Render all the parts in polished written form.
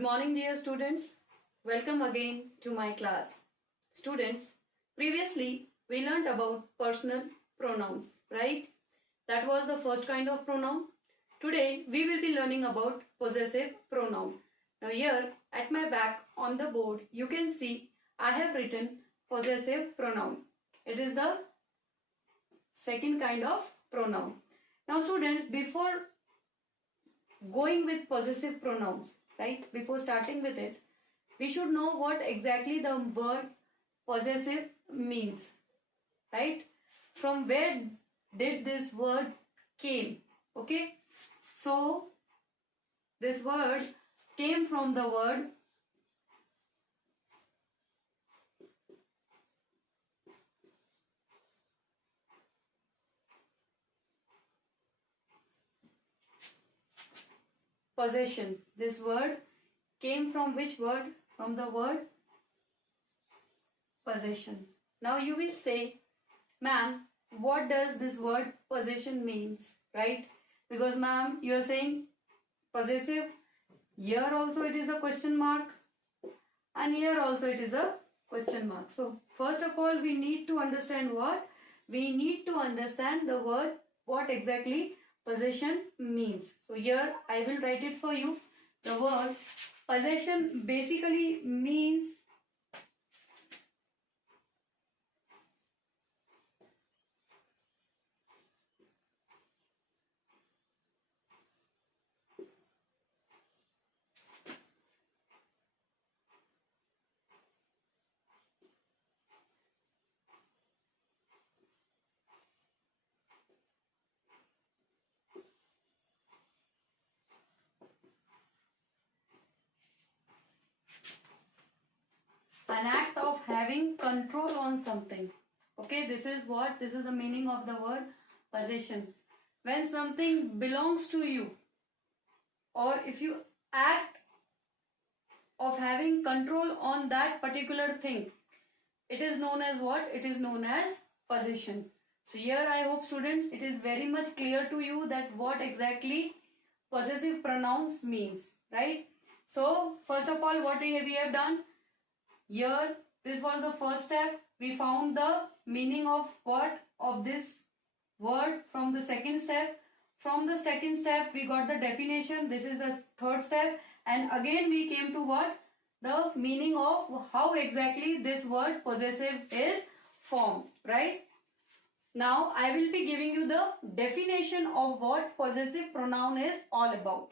Good morning, dear students. Welcome again to my class. Students, previously we learnt about personal pronouns, right? That was the first kind of pronoun. Today we will be learning about possessive pronoun. Now here at my back on the board you can see I have written possessive pronoun. It is the second kind of pronoun. Now students, before going with possessive pronouns, right, before starting with it, we should know what exactly the word possessive means, right? From where did this word came? Okay, so this word came from the word possession. This word came from which word? From the word possession. Now you will say, ma'am, what does this word possession means, right? Because ma'am, you are saying possessive. Here also it is a question mark and here also it is a question mark. So first of all we need to understand what? We need to understand the word what exactly possession means. So here I will write it for you. The word possession basically means an act of having control on something. Okay, this is the meaning of the word possession. When something belongs to you, or if you act of having control on that particular thing, it is known as what? It is known as possession. So here I hope students it is very much clear to you that what exactly possessive pronouns means, right? So first of all what we have done here, this was the first step. We found the meaning of what? Of this word from the second step. From the second step we got the definition. This is the third step, and again we came to what? The meaning of how exactly this word possessive is formed, right? Now I will be giving you the definition of what possessive pronoun is all about.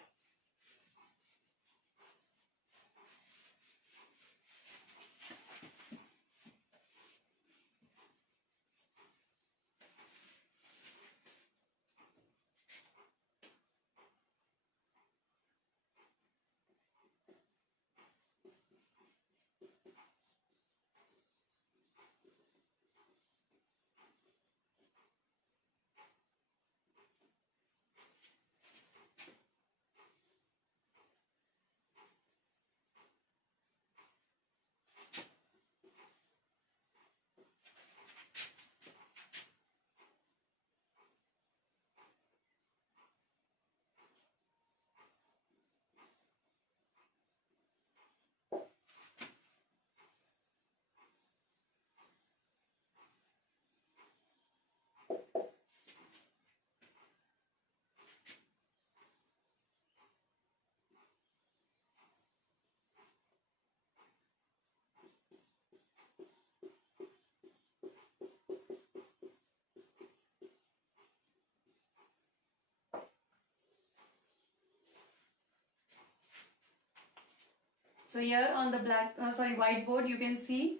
So here on the whiteboard you can see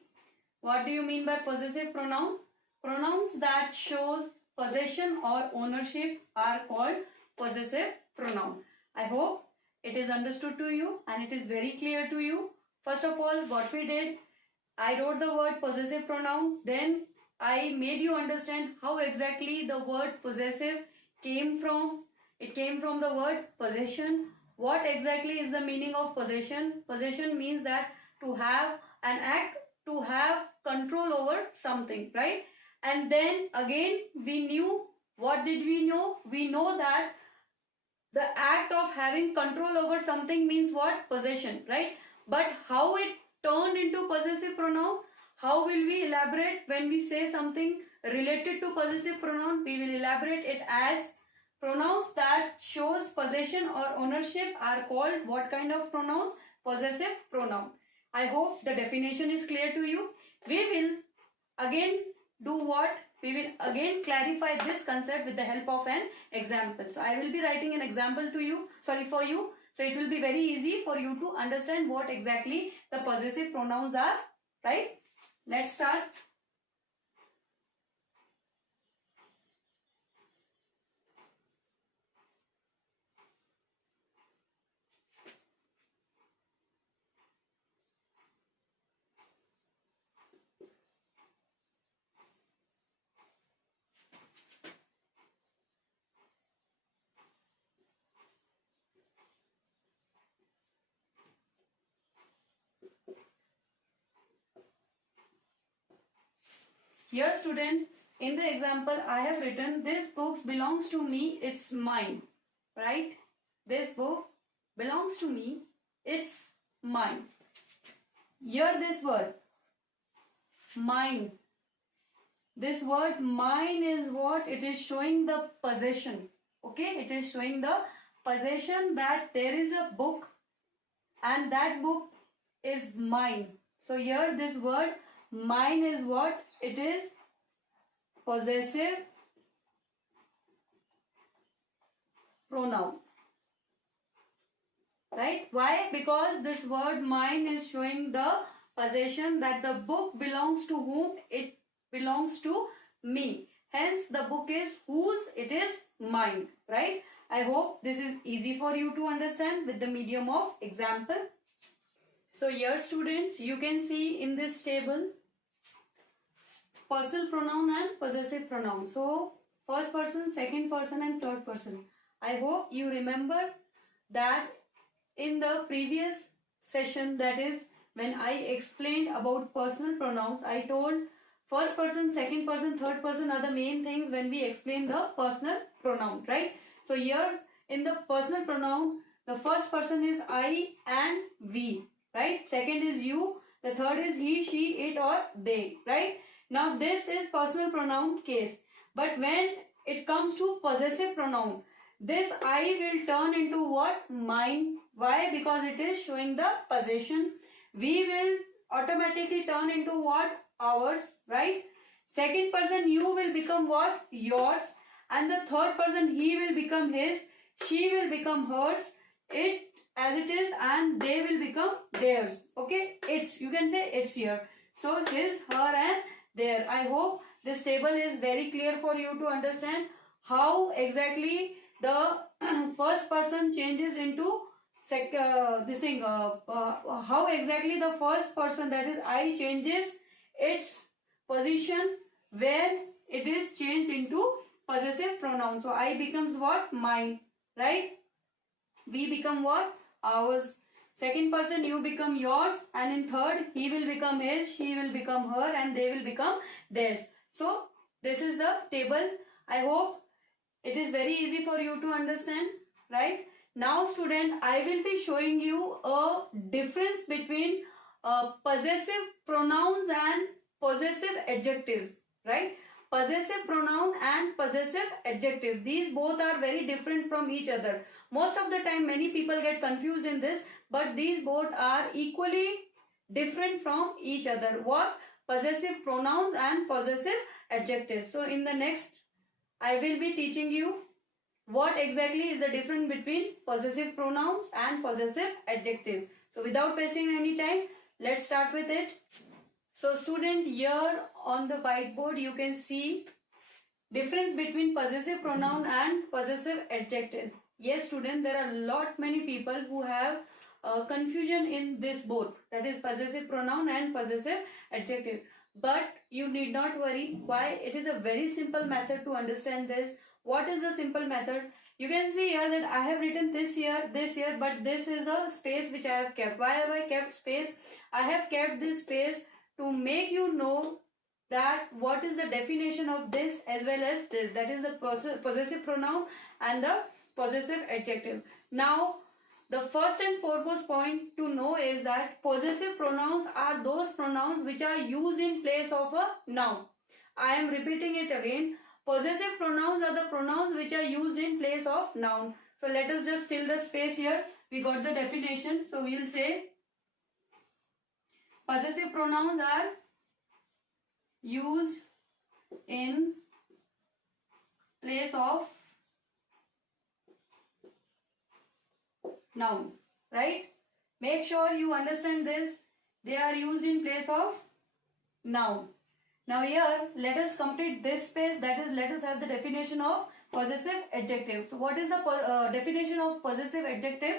what do you mean by possessive pronoun? Pronouns that shows possession or ownership are called possessive pronoun. I hope it is understood to you and it is very clear to you. First of all, what we did, I wrote the word possessive pronoun, then I made you understand how exactly the word possessive came from. It came from the word possession. What exactly is the meaning of possession? Possession means that to have an act, to have control over something, right? And then again we knew, what did we know? We know that the act of having control over something means what? Possession, right? But how it turned into possessive pronoun? How will we elaborate when we say something related to possessive pronoun? We will elaborate it as pronouns that shows possession or ownership are called what kind of pronouns? Possessive pronoun. I hope the definition is clear to you. We will again do what? We will again clarify this concept with the help of an example. So I will be writing an example to you, for you. So it will be very easy for you to understand what exactly the possessive pronouns are, right? Let's start. Here students, in the example I have written, this book belongs to me, it's mine, right? This book belongs to me, it's mine. Here this word, mine. This word mine is what? It is showing the possession. Okay, it is showing the possession that there is a book and that book is mine. So here this word mine is what? It is possessive pronoun. Right? Why? Because this word mine is showing the possession that the book belongs to whom? It belongs to me. Hence the book is whose? It is mine. Right? I hope this is easy for you to understand with the medium of example. So here students, you can see in this table personal pronoun and possessive pronoun. So first person, second person and third person. I hope you remember that in the previous session, that is when I explained about personal pronouns, I told first person, second person, third person are the main things when we explain the personal pronoun, right? So here in the personal pronoun, the first person is I and we, right? Second is you, the third is he, she, it or they, right? Now this is personal pronoun case. But when it comes to possessive pronoun, this I will turn into what? Mine. Why? Because it is showing the possession. We will automatically turn into what? Ours, right? Second person you will become what? Yours. And the third person he will become his, she will become hers, it as it is, and they will become theirs. Okay? It's, you can say it's here. So his, her and there. I hope this table is very clear for you to understand how exactly the first person changes into how exactly the first person, that is I, changes its position when it is changed into possessive pronoun. So I becomes what? Mine, right? We become what? Ours. Second person you become yours, and in third he will become his, she will become her, and they will become theirs. So this is the table. I hope it is very easy for you to understand, right? Now student, I will be showing you a difference between possessive pronouns and possessive adjectives, right? Possessive pronoun and possessive adjective, these both are very different from each other. Most of the time many people get confused in this, but these both are equally different from each other. What? Possessive pronouns and possessive adjectives. So in the next I will be teaching you what exactly is the difference between possessive pronouns and possessive adjective. So without wasting any time, let's start with it. So student, here on the whiteboard you can see difference between possessive pronoun and possessive adjectives. Yes student, there are many people who have confusion in this both, that is possessive pronoun and possessive adjective. But you need not worry. Why? It is a very simple method to understand this. What is the simple method? You can see here that I have written this here, but this is the space which I have kept. Why have I kept space? I have kept this space to make you know that what is the definition of this as well as this, that is the possessive pronoun and the possessive adjective. Now, the first and foremost point to know is that possessive pronouns are those pronouns which are used in place of a noun. I am repeating it again. Possessive pronouns are the pronouns which are used in place of noun. So let us just fill the space here. We got the definition. So we will say possessive pronouns are used in place of noun, right? Make sure you understand this. They are used in place of noun. Now here, let us complete this space. That is, let us have the definition of possessive adjective. So what is the definition of possessive adjective?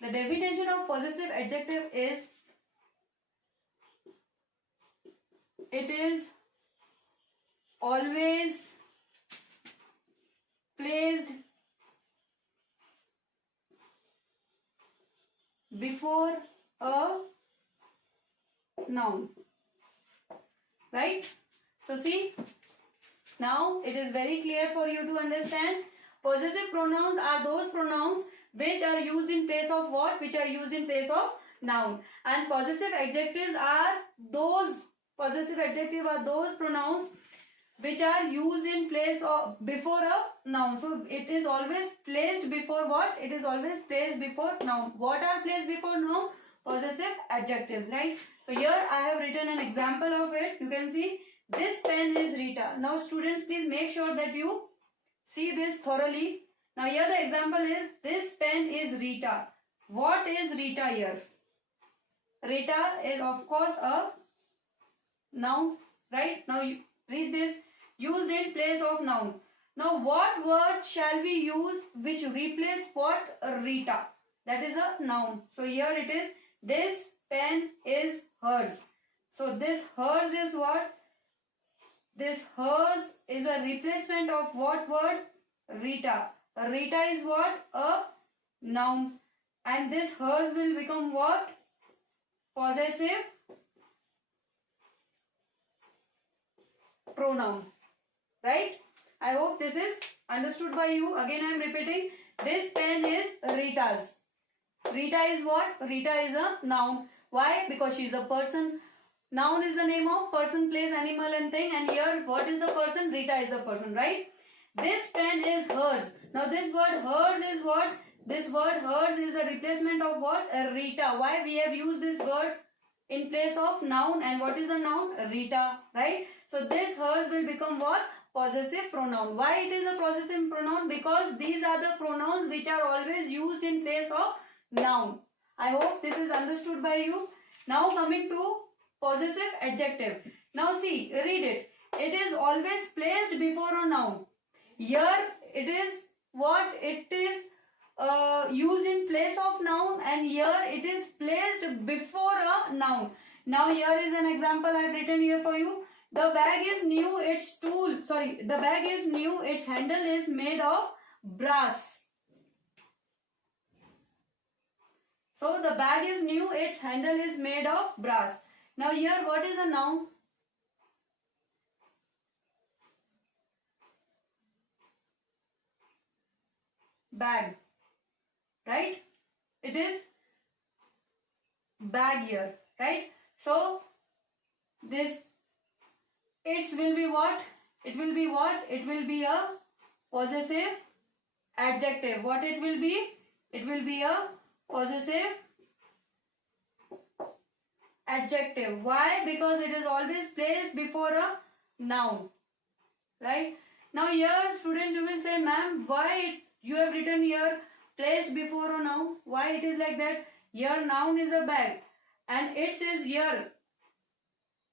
The definition of possessive adjective is, it is always placed before a noun, right? So see, now it is very clear for you to understand. Possessive pronouns are those pronouns which are used in place of what? Which are used in place of noun. And possessive adjectives are those pronouns which are used in place of before a noun. So it is always placed before what? It is always placed before noun. What are placed before noun? Possessive adjectives, right? So here I have written an example of it. You can see this pen is Rita. Now students, please make sure that you see this thoroughly. Now here the example is, this pen is Rita. What is Rita here? Rita is of course a noun, right? Now you read this, used in place of noun. Now what word shall we use which replace what? Rita. That is a noun. So here it is, this pen is hers. So this hers is what? This hers is a replacement of what word? Rita. Rita is what? A noun. And this hers will become what? Possessive pronoun, right? I hope this is understood by you. Again I am repeating, this pen is Rita's. Rita is what? Rita is a noun. Why? Because she is a person. Noun is the name of person, place, animal and thing, and here what is the person? Rita is a person, right? This pen is hers. Now this word hers is what? This word hers is a replacement of what? Rita. Why? We have used this word in place of noun, and what is the noun? Rita, right? So this hers will become what? Possessive pronoun. Why it is a possessive pronoun? Because these are the pronouns which are always used in place of noun. I hope this is understood by you. Now coming to possessive adjective. Now see, read it. It is always placed before a noun. Here it is what? It is used in place of noun, and here it is placed before a noun. Now here is an example I have written here for you. The bag is new, its the bag is new, its handle is made of brass. So the bag is new, its handle is made of brass. Now here what is a noun? Bag, right? It is bag here, right? So this its will be what? It will be what? It will be a possessive adjective. What it will be? It will be a possessive adjective. Why? Because it is always placed before a noun, right? Now here students, you will say, ma'am, why you have written here placed before a noun? Why it is like that? Here noun is a bag and its is here,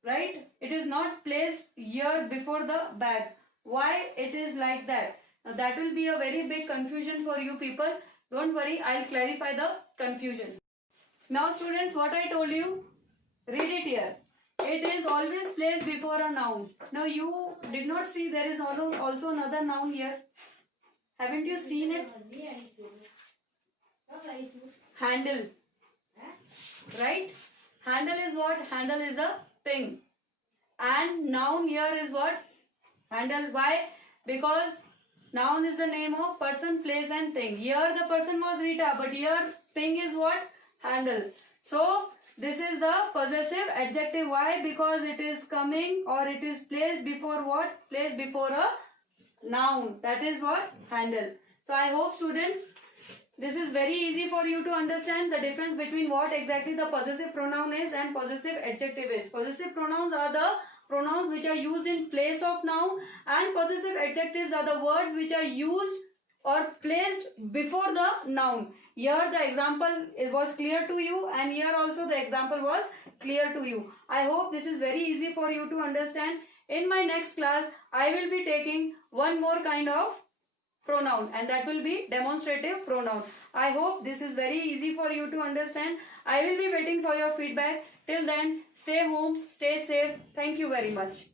right? It is not placed here before the bag. Why it is like that? Now that will be a very big confusion for you people. Don't worry, I'll clarify the confusion. Now students, what I told you, read it here. It is always placed before a noun. Now you did not see there is also another noun here. Haven't you seen it? Handle. Right? Handle is what? Handle is a thing. And noun here is what? Handle. Why? Because Noun is the name of person, place and thing. Here the person was Rita, but here thing is what? Handle. So this is the possessive adjective. Why? Because it is coming or it is placed before what? Placed before a noun. That is what? Handle. So I hope students, this is very easy for you to understand the difference between what exactly the possessive pronoun is and possessive adjective is. Possessive pronouns are the pronouns which are used in place of noun, and possessive adjectives are the words which are used or placed before the noun. Here the example was clear to you, and here also the example was clear to you. I hope this is very easy for you to understand. In my next class, I will be taking one more kind of pronoun, and that will be demonstrative pronoun. I hope this is very easy for you to understand. I will be waiting for your feedback. Till then, stay home, stay safe. Thank you very much.